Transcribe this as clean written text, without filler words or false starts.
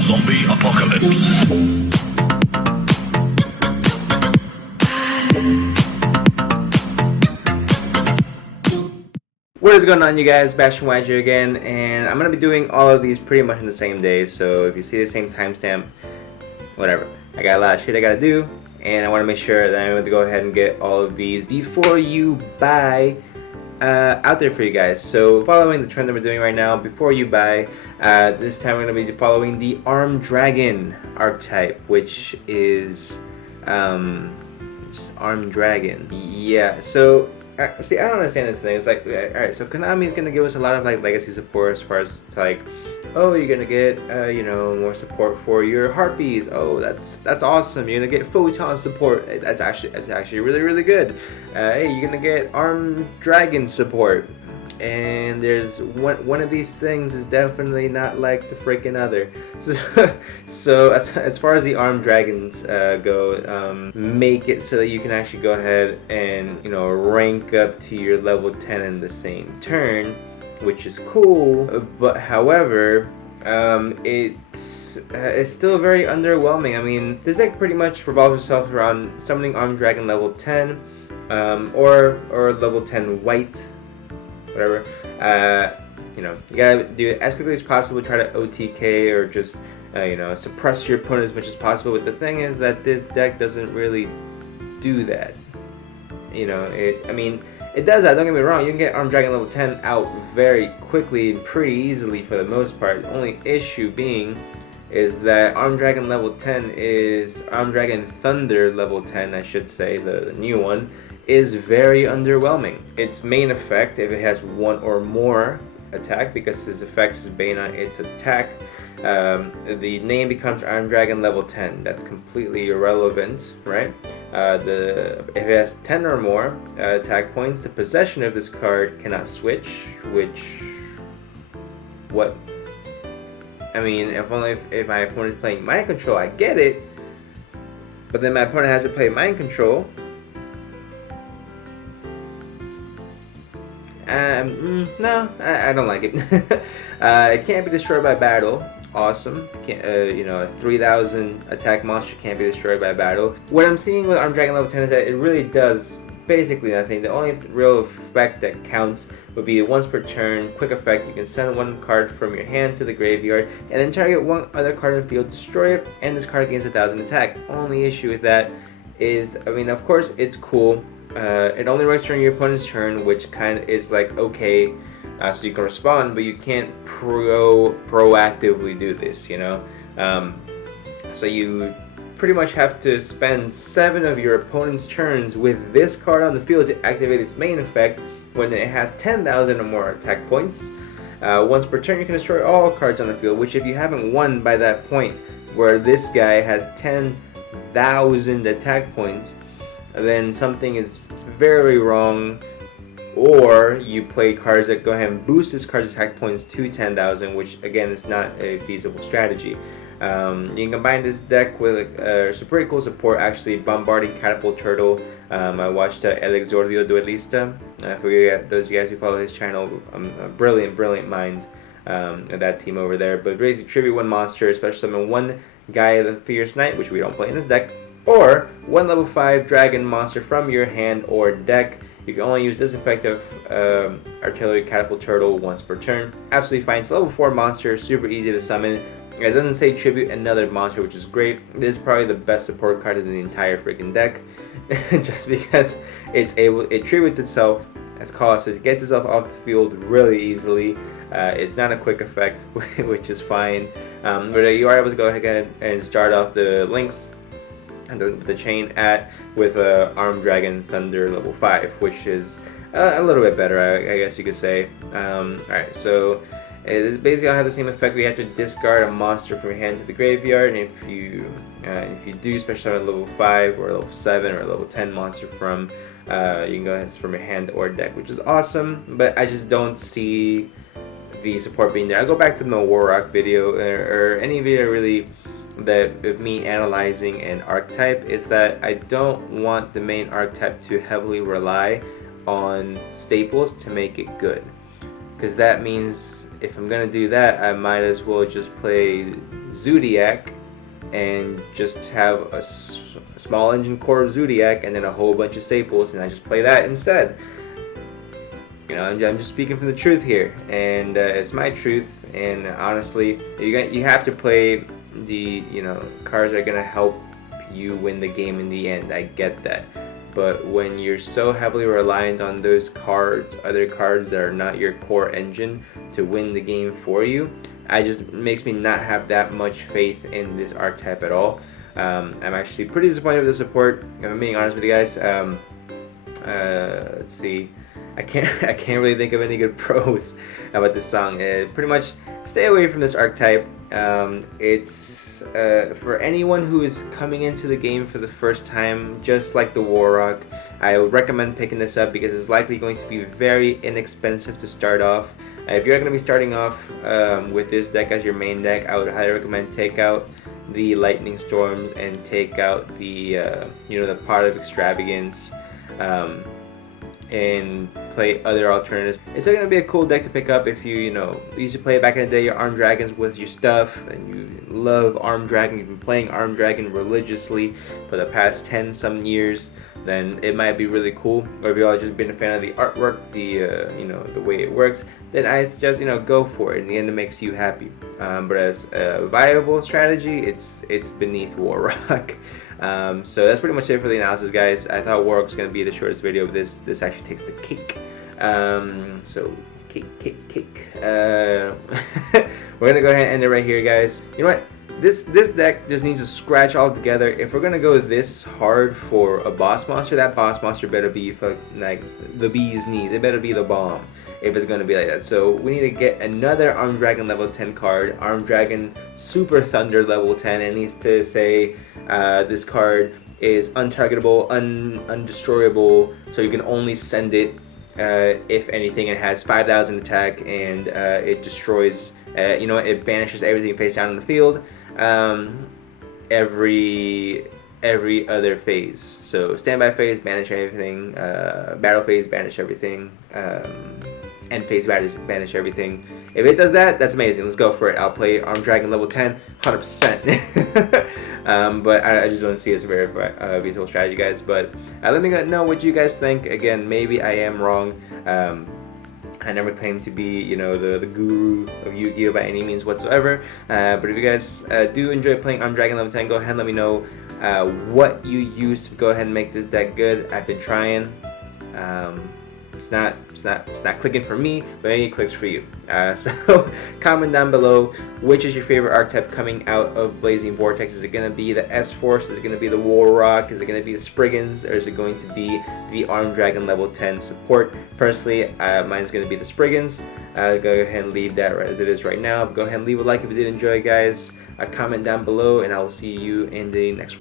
Zombie Apocalypse. What is going on, you guys? Bastion YJ again, and I'm gonna be doing all of these pretty much in the same day. So if you see the same timestamp, whatever. I got a lot of shit I gotta do, and I want to make sure that I'm able to go ahead and get all of these before you buy out there for you guys. So following the trend that we're doing right now, before you buy, this time we're gonna be following the Armed Dragon archetype, which is just Armed Dragon. Yeah. So. See, I don't understand this thing. It's like, alright, so Konami is gonna give us a lot of like legacy support as far as like, oh, you're gonna get more support for your harpies. Oh, that's awesome. You're gonna get photon support. That's actually really good. Hey, you're gonna get Armed Dragon support. And there's one of these things is definitely not like the freaking other. So as far as the Armed Dragons go, make it so that you can actually go ahead and rank up to your level 10 in the same turn, which is cool. But however, it's still very underwhelming. I mean, this deck pretty much revolves itself around summoning Armed Dragon level 10, or level 10 white. Whatever, you gotta do it as quickly as possible. Try to OTK or just suppress your opponent as much as possible. But the thing is that this deck doesn't really do that. It does that, don't get me wrong. You can get Armed Dragon level 10 out very quickly and pretty easily for the most part. The only issue being is that Armed Dragon level 10 is Armed Dragon Thunder level 10, I should say, the new one, is very underwhelming. Its main effect, if it has one or more attack, because his effect is based on its attack, the name becomes Armed Dragon level 10. That's completely irrelevant, right? If it has 10 or more attack points, the possession of this card cannot switch, what? I mean, if my opponent is playing Mind Control, I get it, but then my opponent has to play Mind Control. No, I don't like it. It can't be destroyed by battle. Awesome. A 3,000 attack monster can't be destroyed by battle. What I'm seeing with Armed Dragon level 10 is that it really does basically nothing. The only real effect that counts would be a once per turn quick effect. You can send one card from your hand to the graveyard and then target one other card in the field, destroy it, and this card gains 1,000 attack. Only issue with that is, of course it's cool. It only works during your opponent's turn, which kind of is like okay, so you can respond, but you can't proactively do this, so you pretty much have to spend 7 of your opponent's turns with this card on the field to activate its main effect when it has 10,000 or more attack points. Once per turn, you can destroy all cards on the field, which if you haven't won by that point where this guy has 10,000 attack points, then something is very wrong, or you play cards that go ahead and boost this card's attack points to 10,000, which again is not a feasible strategy. You can combine this deck with some pretty cool support, actually. Bombarding Catapult Turtle. I watched El Exordio Duelista. For those of you guys who follow his channel, a brilliant mind of that team over there. But basically, tribute one monster, special summon one Gaia the Fierce Knight, which we don't play in this deck, or one level 5 dragon monster from your hand or deck. You can only use this effect of Artillery Catapult Turtle once per turn. Absolutely fine. It's a level 4 monster, super easy to summon. It doesn't say tribute another monster, which is great. This is probably the best support card in the entire freaking deck, just because it tributes itself as cost, so it gets itself off the field really easily. It's not a quick effect, which is fine. But you are able to go ahead and start off the links and the chain with Armed Dragon Thunder level 5, which is a little bit better, I guess you could say. Alright, so it basically all have the same effect. We have to discard a monster from your hand to the graveyard, and if you do special summon level 5 or level 7 or level 10 monster from, you can go ahead from your hand or deck, which is awesome. But I just don't see the support being there. I'll go back to the Warrock video or any video really that of me analyzing an archetype, is that I don't want the main archetype to heavily rely on staples to make it good, because that means if I'm gonna do that, I might as well just play Zoodiac and just have a small engine core of Zoodiac and then a whole bunch of staples, and I just play that instead. You know, I'm just speaking from the truth here, and it's my truth. And honestly, you have to play the cards that are gonna help you win the game in the end. I get that, but when you're so heavily reliant on those cards, other cards that are not your core engine, to win the game for you, it makes me not have that much faith in this archetype at all. I'm actually pretty disappointed with the support, if I'm being honest with you guys. Let's see. I can't really think of any good pros about this song. Pretty much stay away from this archetype. It's for anyone who is coming into the game for the first time, just like the Warrock. I would recommend picking this up because it's likely going to be very inexpensive to start off. If you're going to be starting off with this deck as your main deck, I would highly recommend take out the Lightning Storms and take out the the Pot of Extravagance. And play other alternatives. It's going to be a cool deck to pick up if you used to play back in the day. Your Armed Dragons was your stuff, and you love Armed Dragon. You've been playing Armed Dragon religiously for the past 10 some years. Then it might be really cool. Or if you've always just been a fan of the artwork, the way it works, then I suggest go for it. In the end, it makes you happy. But as a viable strategy, it's beneath Warrock. So that's pretty much it for the analysis, guys. I thought Warrock was going to be the shortest video, but this actually takes the cake. So cake. We're going to go ahead and end it right here, guys. You know what? This deck just needs to scratch all together. If we're going to go this hard for a boss monster, that boss monster better be like the bee's knees. It better be the bomb if it's going to be like that. So we need to get another Armed Dragon level 10 card. Armed Dragon Super Thunder level 10. It needs to say this card is untargetable, undestroyable, so you can only send it if anything. It has 5,000 attack, and it destroys, it banishes everything face down in the field every other phase. So standby phase, banish everything, battle phase, banish everything, end phase, banish everything. If it does that, that's amazing. Let's go for it. I'll play Armed Dragon level 10, 100%. But I just don't see it as a very feasible strategy, guys. But let me know what you guys think. Again, maybe I am wrong. I never claimed to be, the guru of Yu-Gi-Oh! By any means whatsoever. But if you guys do enjoy playing Armed Dragon level 10, go ahead and let me know what you use to go ahead and make this deck good. I've been trying. It's not clicking for me, but maybe it clicks for you. So comment down below, which is your favorite archetype coming out of Blazing Vortex? Is it going to be the S-Force? Is it going to be the Warrock? Is it going to be the Spriggans? Or is it going to be the Armed Dragon level 10 support? Personally, mine's going to be the Spriggans. Go ahead and leave that as it is right now. Go ahead and leave a like if you did enjoy, guys. Comment down below, and I will see you in the next one.